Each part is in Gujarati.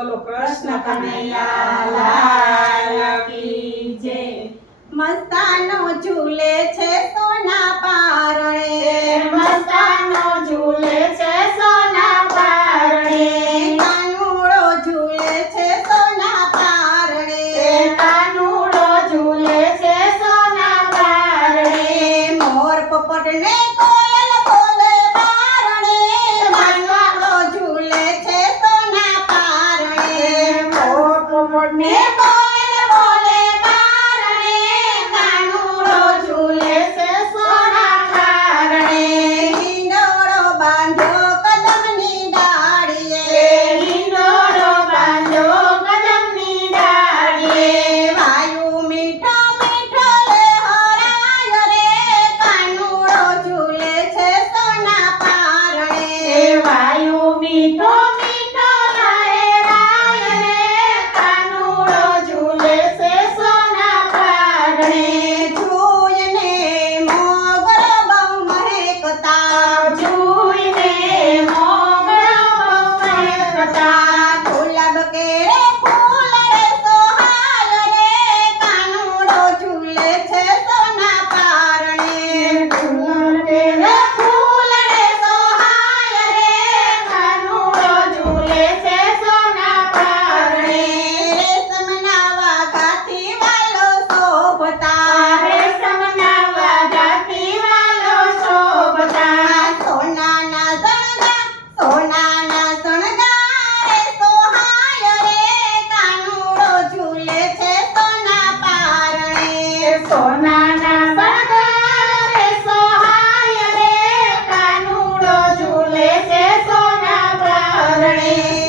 બોલો કૃષ્ણ કનૈયા में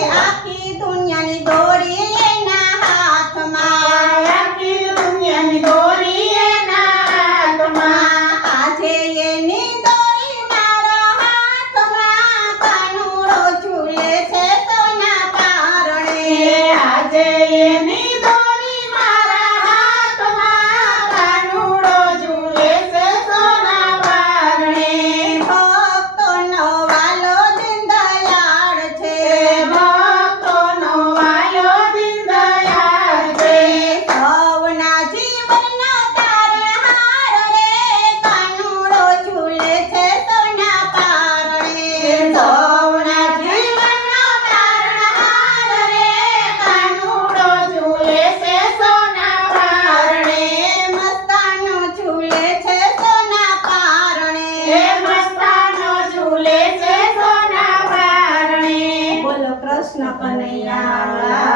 aqui Kristus na panayala.